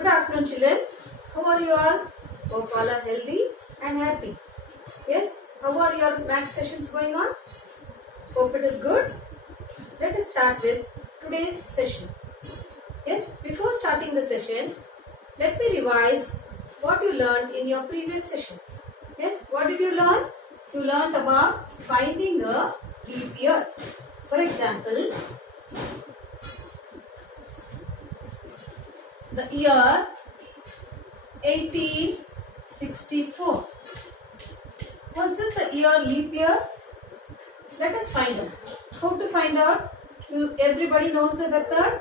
Good afternoon, children. How are you all? Hope all are healthy and happy. Yes? How are your math sessions going on? Hope it is good. Let us start with today's session. Yes? Before starting the session, let me revise what you learned in your previous session. Yes? What did you learn? You learned about finding a leap year. For example, the year 1864. Was this the year leap year? Let us find out. How to find out? Everybody knows the method.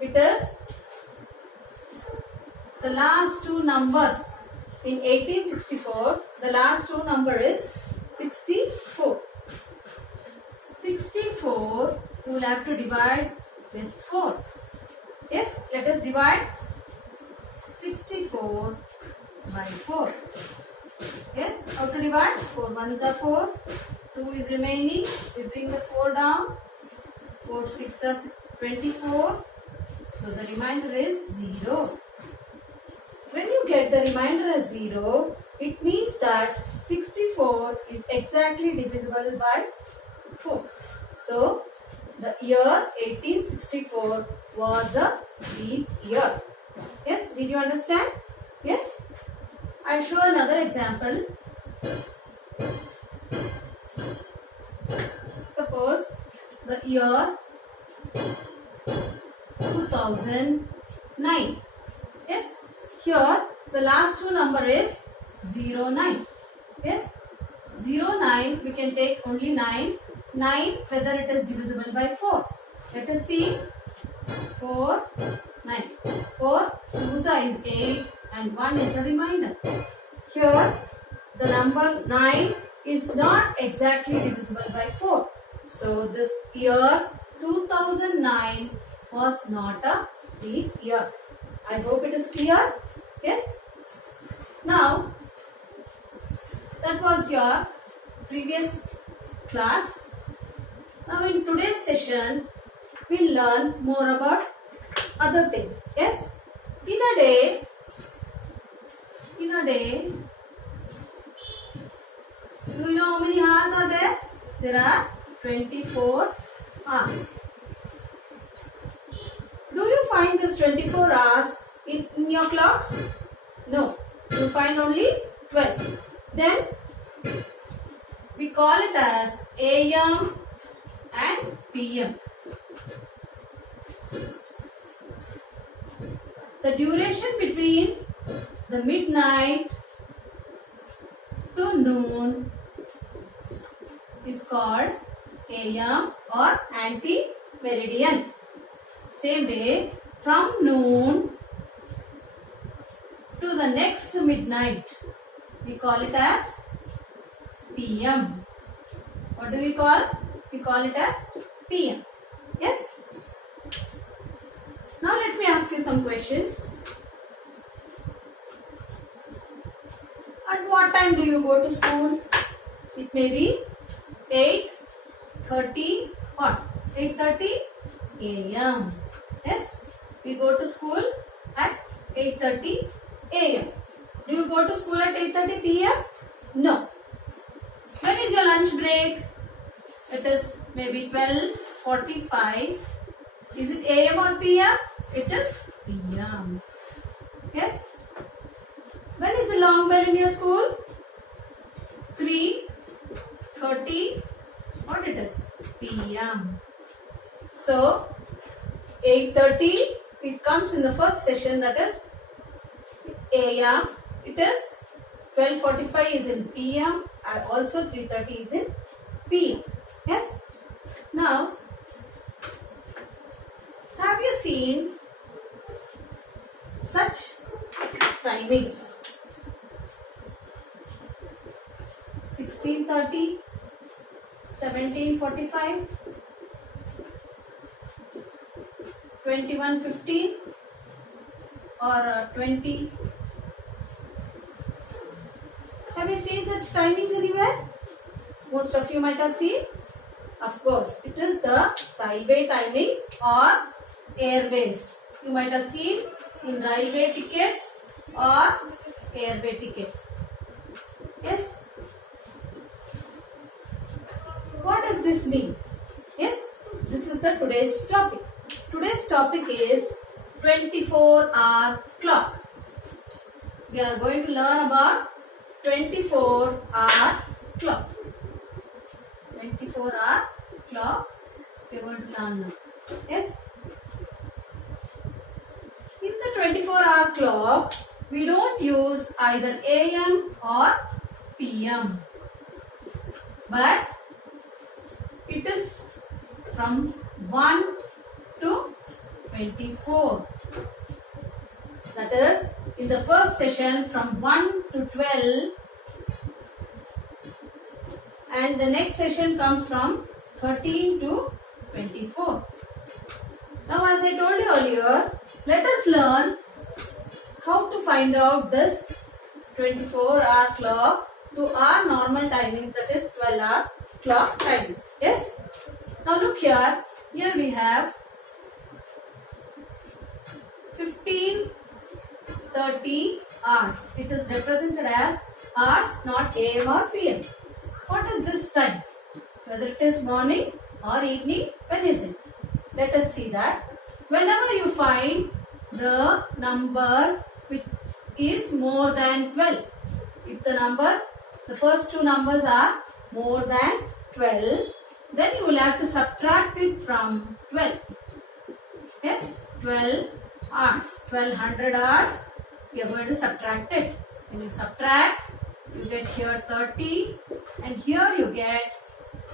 It is the last two numbers. In 1864, the last two number is 64. 64 you will have to divide with 4. Yes, let us divide 64 by 4. Yes, how to divide? 4 ones are 4, 2 is remaining. We bring the 4 down. 4 6 are 24. So the remainder is 0. When you get the remainder as 0, it means that 64 is exactly divisible by 4. So the year 1864 was a leap year. Yes, did you understand? Yes. I'll show another example. Suppose the year 2009. Yes. Here the last two number is 09. Yes. 09 we can take only 9. 9 whether it is divisible by 4. Let us see. 4, 9. 4, 2 is 8 and 1 is the remainder. Here the number 9 is not exactly divisible by 4. So this year 2009 was not a leap year. I hope it is clear. Yes. Now that was your previous class. Now in today's session we'll learn more about other things. Yes. In a day, do you know how many hours are there? There are 24 hours. Do you find this 24 hours in your clocks? No. You find only 12. Then we call it as AM and PM. The duration between the midnight to noon is called AM or ante-meridian. Same way, from noon to the next midnight, we call it as PM. What do we call? We call it as PM. Yes? Now let me ask you some questions. At what time do you go to school? It may be 8:30 or 8:30 AM. Yes, we go to school at 8:30 AM. Do you go to school at 8:30 PM? No. When is your lunch break? It is maybe 12:45. Is it AM or PM? It is PM. Yes. When is the long bell in your school? 3:30. What it is? PM. So 8:30 it comes in the first session, that is AM. It is 12:45 is in PM and also 3:30 is in PM. Yes. Now have you seen such timings? 16:30, 17:45, 21:15 or 20. Have you seen such timings anywhere? Most of you might have seen. Of course, it is the railway timings or airways. You might have seen in railway tickets or airway tickets. Yes. What does this mean? Yes, this is the today's topic. Today's topic is 24-hour clock. We are going to learn about 24-hour clock. 24-hour clock we are going to learn now. Yes. In the 24-hour clock, we don't use either AM or PM. But it is from 1 to 24. That is, in the first session from 1 to 12, and the next session comes from 13 to 24. Now, as I told you earlier, let us learn how to find out this 24-hour clock to our normal timings, that is 12-hour clock timings. Yes. Now look here. Here we have 15:30 hours. It is represented as hours, not AM or PM. What is this time? Whether it is morning or evening, when is it? Let us see that. Whenever you find the number which is more than 12, if the first two numbers are more than 12, then you will have to subtract it from 12. Yes, 12 hours, 1200 hours, we are going to subtract it. When you subtract, you get here 30, and here you get,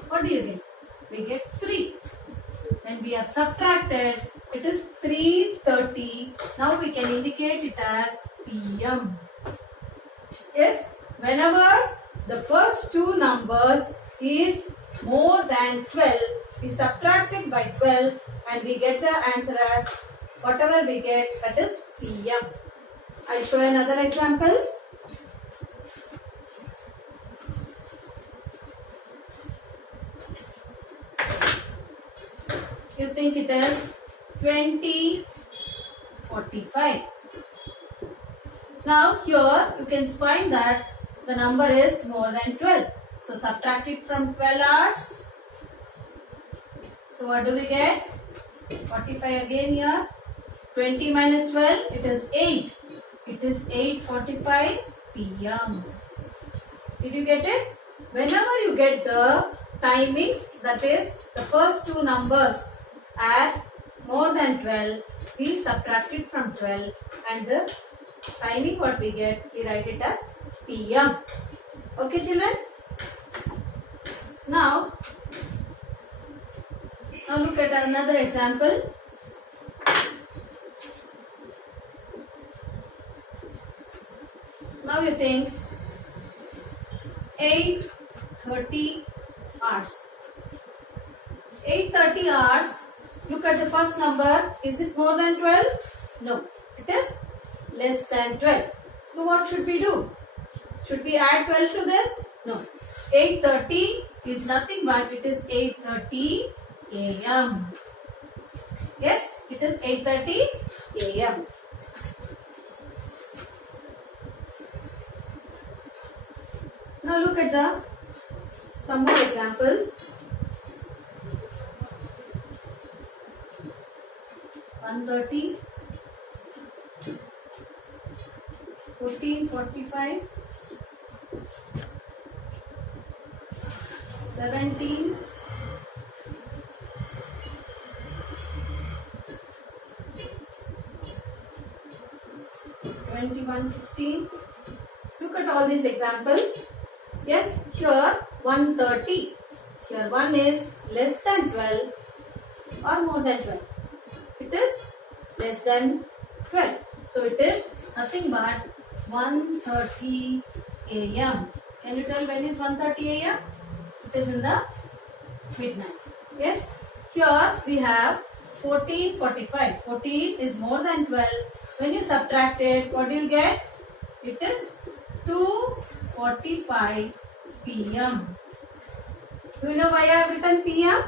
what do you get? We get 3. When we have subtracted, it is 3:30. Now we can indicate it as PM. Yes, whenever the first two numbers is more than 12, we subtract it by 12 and we get the answer as whatever we get, that is PM. I'll show you another example. You think it is 20:45. Now here you can find that the number is more than 12. So subtract it from 12 hours. So what do we get? 45 again here. 20 minus 12, it is 8. It is 8:45 PM. Did you get it? Whenever you get the timings, that is the first two numbers at more than 12, we subtract it from 12, and the timing what we get, we write it as PM. Okay children? Now look at another example. Now you think 8:30 hours. 8:30 hours. Look at the first number. Is it more than 12? No. It is less than 12. So what should we do? Should we add 12 to this? No. 8:30 is nothing but it is 8:30 AM. Yes, it is 8:30 AM. Now look at some more examples. 1:30, 14:45, 17, 21:15. Look at all these examples. Yes, here 1:30. Here 1 is less than 12 or more than 12. It is less than 12. So it is nothing but 1:30 AM. Can you tell when is 1:30 AM? It is in the midnight. Yes. Here we have 14:45. 14 is more than 12. When you subtract it, what do you get? It is 2:45 PM. Do you know why I have written PM?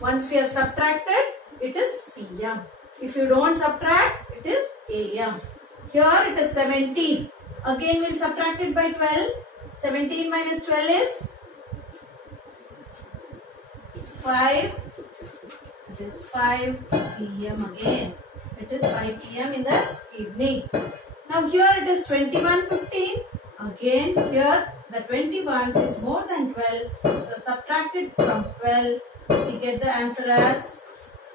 Once we have subtracted, it is PM. If you don't subtract, it is AM. Here it is 17. Again we'll subtract it by 12. 17 minus 12 is 5. It is 5 PM again. It is 5 PM in the evening. Now here it is 21:15. Again here the 21 is more than 12. So subtract it from 12. We get the answer as,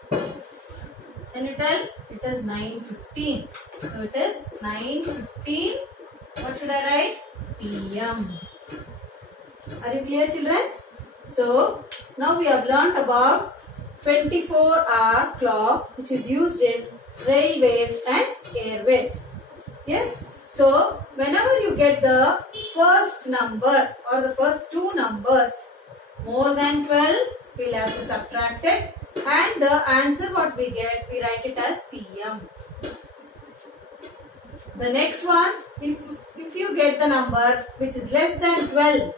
can you tell? It is 9:15. So it is 9:15. What should I write? PM. Are you clear, children? So now we have learnt about 24-hour clock which is used in railways and airways. Yes? So whenever you get the first number or the first two numbers more than 12, we'll have to subtract it, and the answer what we get, we write it as PM. The next one, if you get the number which is less than 12,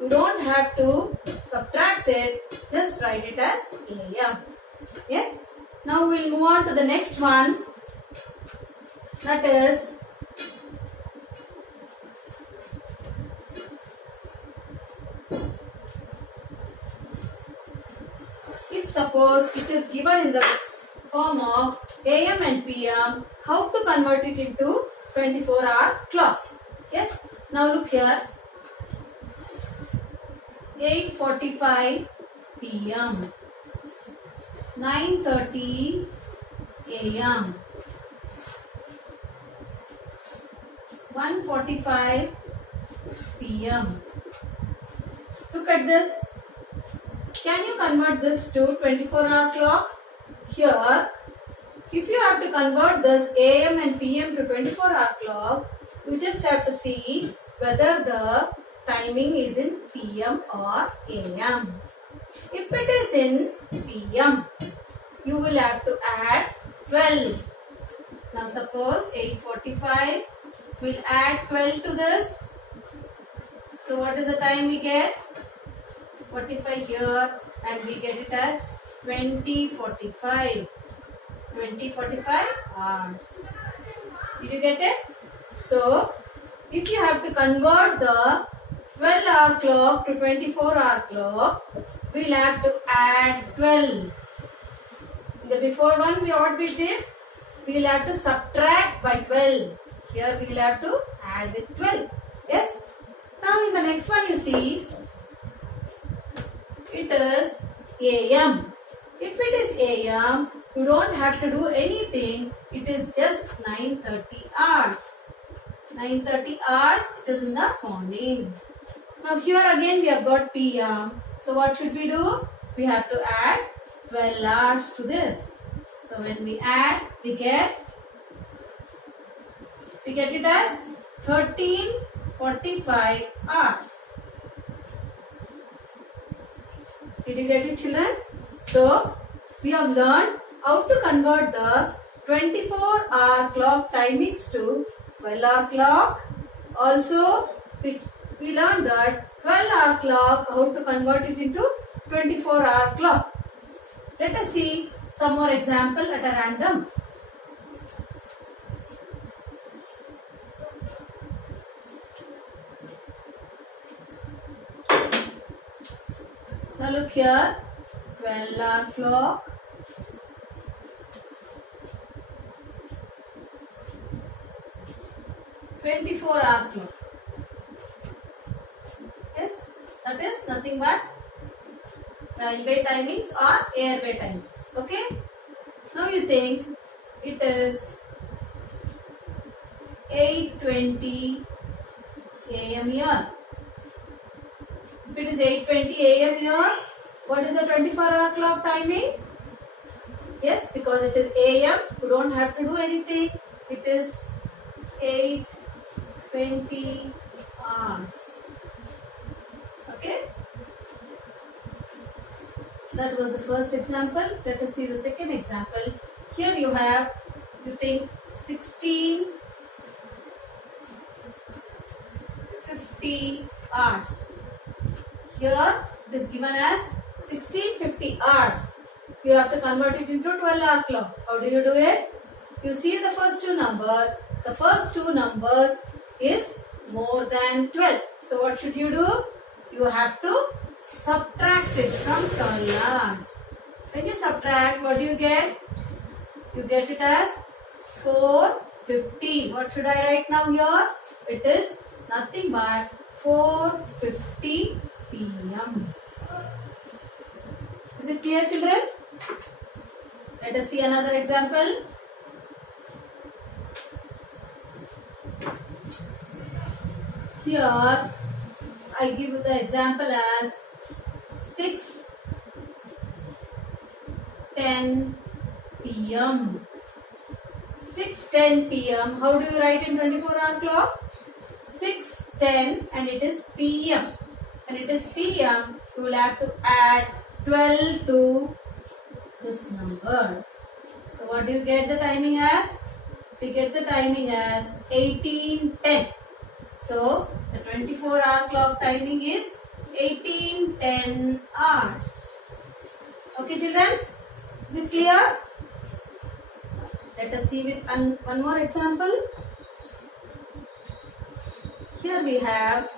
you don't have to subtract it, just write it as AM. Yes? Now we'll move on to the next one, that is if suppose it is given in the form of AM and PM, how to convert it into 24-hour clock. Yes? Now look here. 8:45 PM, 9:30 AM, 1:45 PM. Look at this. Can you convert this to 24-hour clock? Here, if you have to convert this AM and PM to 24-hour clock, you just have to see whether the timing is in PM or AM. If it is in PM, you will have to add 12. Now suppose 8:45, we'll add 12 to this. So what is the time we get? 45 here, and we get it as 20:45. 20:45 hours. Did you get it? So if you have to convert the 12-hour clock to 24-hour clock, we'll have to add 12. In the before one, what we did? We'll have to subtract by 12. Here we'll have to add with 12. Yes? Now in the next one you see, it is AM. If it is AM, you don't have to do anything. It is just 9:30 hours. 9:30 hours, it is in the morning. Now here again we have got PM. So what should we do? We have to add 12 hours to this. So when we add, we get it as 13:45 hours. Did you get it, children? So we have learned how to convert the 24-hour clock timings to 12-hour clock. Also, we learned that 12-hour clock, how to convert it into 24-hour clock. Let us see some more example at a random. Now look here, 12-hour clock. (24-hour clock). Yes, that is nothing but railway timings or airway timings. Okay. Now you think it is 8:20 AM here. If it is 8:20 AM here, what is the 24-hour clock timing? Yes, because it is AM, you don't have to do anything. It is 8:20 hours. Okay. That was the first example. Let us see the second example. Here you have, you think 16:50 hours. Here it is given as 16:50 hours. You have to convert it into 12-hour clock. How do you do it? You see the first two numbers. The first two numbers is more than 12. So what should you do? You have to subtract it from 12 hours. When you subtract, what do you get? You get it as 4:50. What should I write now here? It is nothing but 4:50 p.m. Is it clear, children? Let us see another example. Here I give the example as 6:10 p.m. 6:10 p.m. How do you write in 24-hour clock? 6:10 and it is p.m. And it is p.m. You will have to add 12 to this number. So what do you get the timing as? We get the timing as 18:10. So the 24-hour clock timing is 18:10 hours. Okay, children? Is it clear? Let us see with one more example. Here we have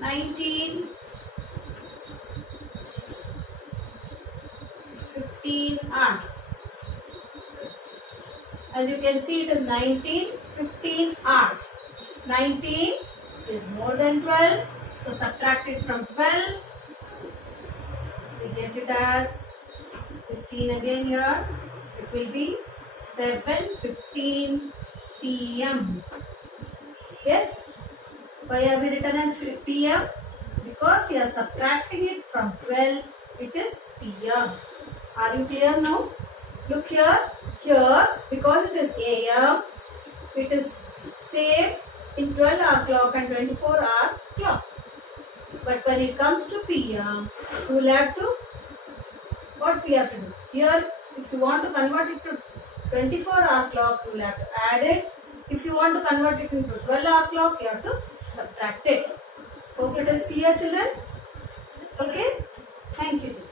$19:15 hours. As you can see, it is 19:15 hours. 19 is more than 12. So subtract it from 12. We get it as 15 again here. It will be 7:15 p.m. Yes? Why have we written as p.m.? Because we are subtracting it from 12. It is p.m. Are you clear now? Look here. Here, because it is a.m., it is same in 12-hour clock and 24-hour clock. But when it comes to p.m., you will have to, what we have to do? Here, if you want to convert it to 24-hour clock, you will have to add it. If you want to convert it into 12-hour clock, you have to subtract it. Hope it is clear, children? Okay? Thank you, children.